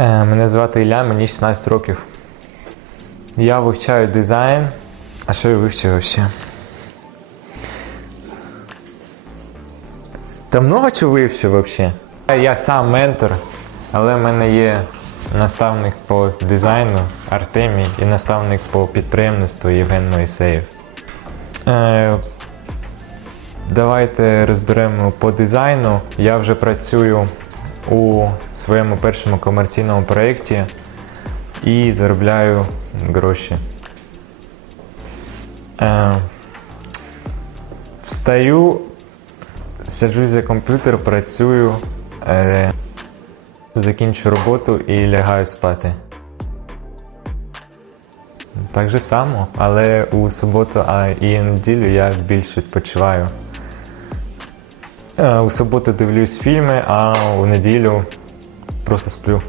Е, Мене звати Ілля, мені 16 років. Я вивчаю дизайн. А що я вивчив ще? Та много чого вивчив взагалі. Я сам ментор, але в мене є наставник по дизайну Артемій і наставник по підприємництву Євген Моїсеєв. Е, давайте розберемо по дизайну. Я вже працюю у своєму першому комерційному проєкті і заробляю гроші. Е, встаю, саджусь за комп'ютер, працюю, е, закінчу роботу і лягаю спати. Так же само, але у суботу а і неділю я більше відпочиваю. Е, У суботу дивлюсь фільми, а у неділю просто сплю.